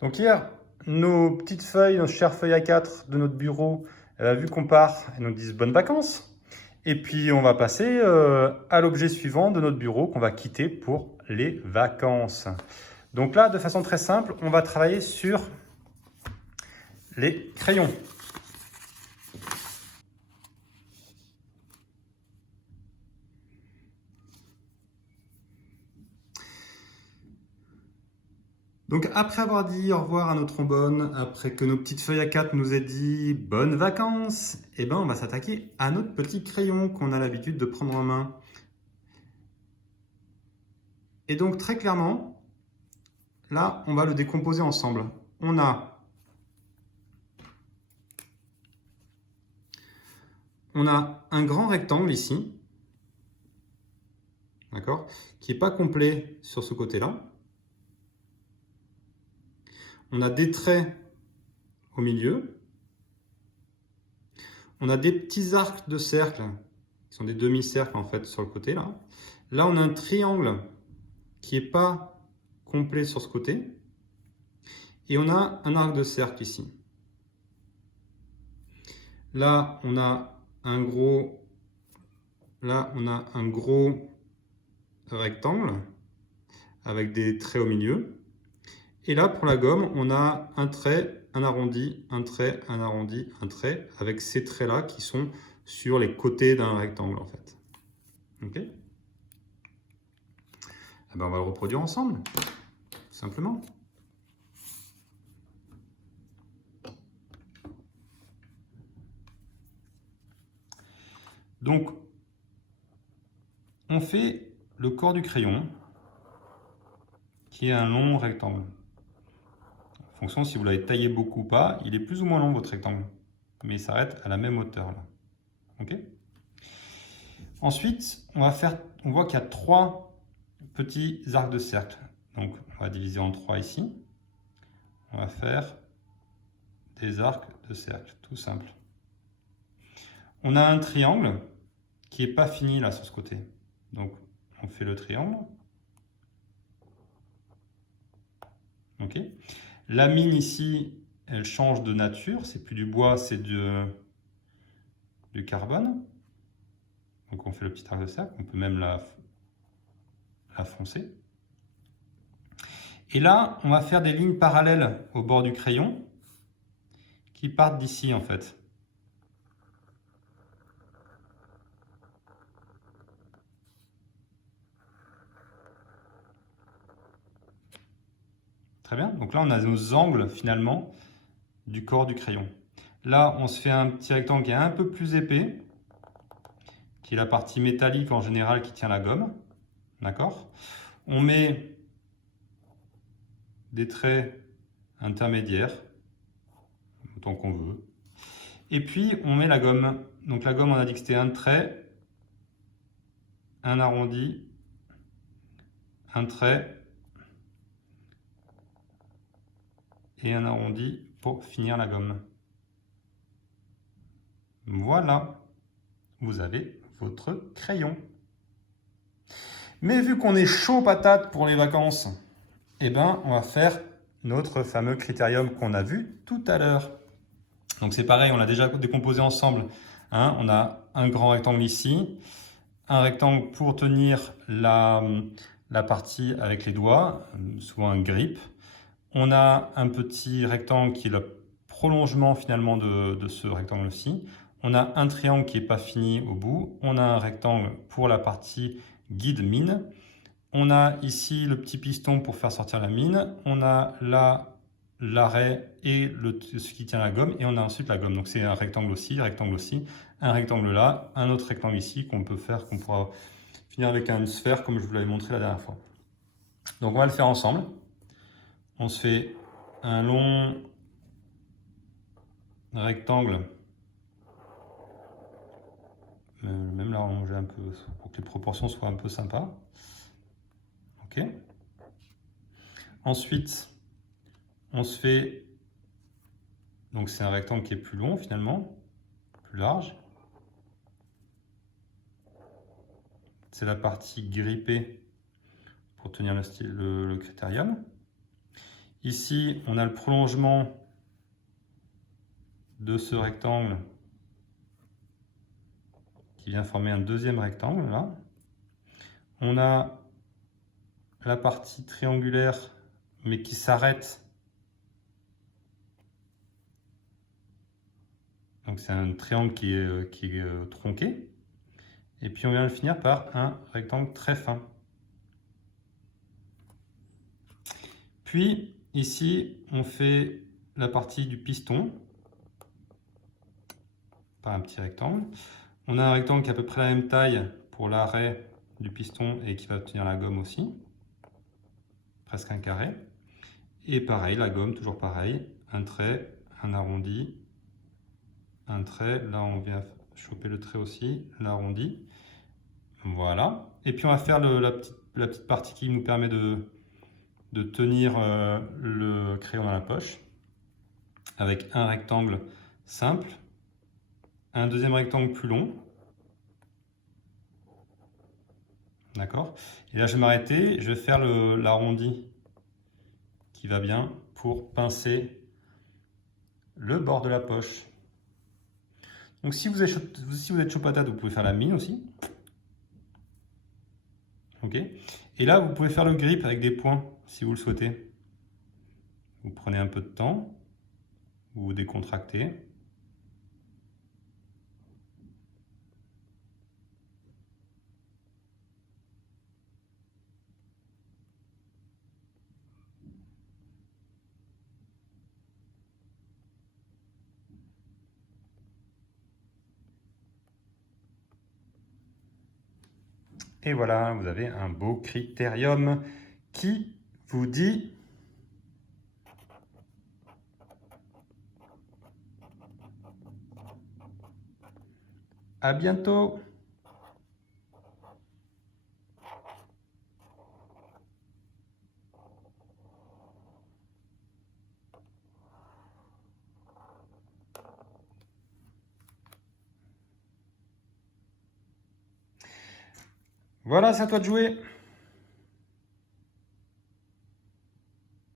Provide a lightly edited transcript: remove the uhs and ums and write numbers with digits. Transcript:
Donc hier, nos petites feuilles, nos chères feuilles A4 de notre bureau, vu qu'on part, elles nous disent bonnes vacances. Et puis on va passer à l'objet suivant de notre bureau qu'on va quitter pour les vacances. Donc là, de façon très simple, on va travailler sur les crayons. Donc après avoir dit au revoir à nos trombones, après que nos petites feuilles A4 nous aient dit bonnes vacances, eh ben on va s'attaquer à notre petit crayon qu'on a l'habitude de prendre en main. Et donc très clairement, là on va le décomposer ensemble. On a un grand rectangle ici, d'accord, qui n'est pas complet sur ce côté-là. On a des traits au milieu. On a des petits arcs de cercle, qui sont des demi-cercles en fait sur le côté là. Là, on a un triangle qui n'est pas complet sur ce côté. Et on a un arc de cercle ici. Là, on a un gros rectangle avec des traits au milieu. Et là, pour la gomme, on a un trait, un arrondi, un trait, un arrondi, un trait, avec ces traits-là qui sont sur les côtés d'un rectangle, en fait. Ok ? Eh ben, on va le reproduire ensemble, tout simplement. Donc, on fait le corps du crayon, qui est un long rectangle. En fonction si vous l'avez taillé beaucoup ou pas, il est plus ou moins long votre rectangle, mais il s'arrête à la même hauteur là. Ok ? Ensuite, on voit qu'il y a 3 petits arcs de cercle. Donc, on va diviser en 3 ici. On va faire des arcs de cercle, tout simple. On a un triangle qui n'est pas fini là sur ce côté. Donc, on fait le triangle. Ok. La mine ici, elle change de nature. C'est plus du bois, c'est du carbone. Donc, on fait le petit arc de cercle. On peut même la foncer. Et là, on va faire des lignes parallèles au bord du crayon qui partent d'ici en fait. Très bien. Donc là, on a nos angles finalement du corps du crayon. Là, on se fait un petit rectangle qui est un peu plus épais, qui est la partie métallique en général qui tient la gomme. D'accord ? On met des traits intermédiaires, autant qu'on veut. Et puis, on met la gomme. Donc la gomme, on a dit que c'était un trait, un arrondi, un trait et un arrondi pour finir la gomme. Voilà, vous avez votre crayon. Mais vu qu'on est chaud patate pour les vacances, eh ben, on va faire notre fameux critérium qu'on a vu tout à l'heure. Donc c'est pareil, on l'a déjà décomposé ensemble. Hein, on a un grand rectangle ici, un rectangle pour tenir la partie avec les doigts, souvent un grip. On a un petit rectangle qui est le prolongement finalement de ce rectangle-ci. On a un triangle qui n'est pas fini au bout. On a un rectangle pour la partie guide mine. On a ici le petit piston pour faire sortir la mine. On a là l'arrêt et ce qui tient la gomme. Et on a ensuite la gomme. Donc c'est un rectangle aussi, un rectangle là, un autre rectangle ici qu'on pourra finir avec une sphère comme je vous l'avais montré la dernière fois. Donc on va le faire ensemble. On se fait un long rectangle, même l'arranger un peu pour que les proportions soient un peu sympas. Ok. Ensuite, on se fait, donc c'est un rectangle qui est plus long finalement, plus large. C'est la partie grippée pour tenir le critérium. Ici, on a le prolongement de ce rectangle qui vient former un deuxième rectangle là. On a la partie triangulaire mais qui s'arrête. Donc c'est un triangle qui est tronqué. Et puis on vient de finir par un rectangle très fin. Puis ici on fait la partie du piston par un petit rectangle. On a un rectangle qui est à peu près la même taille pour l'arrêt du piston et qui va tenir la gomme aussi. Presque un carré. Et pareil, la gomme, toujours pareil. Un trait, un arrondi, un trait. Là, on vient choper le trait aussi, l'arrondi. Voilà. Et puis, on va faire la petite partie qui nous permet de tenir le crayon dans la poche. Avec un rectangle simple. Un deuxième rectangle plus long. D'accord? Et là, je vais m'arrêter. Je vais faire l'arrondi qui va bien pour pincer le bord de la poche. Donc si vous êtes chaud patate, vous pouvez faire la mine aussi. Ok. Et là, vous pouvez faire le grip avec des points si vous le souhaitez. Vous prenez un peu de temps, vous décontractez. Et voilà, vous avez un beau critérium qui vous dit à bientôt. Voilà, c'est à toi de jouer.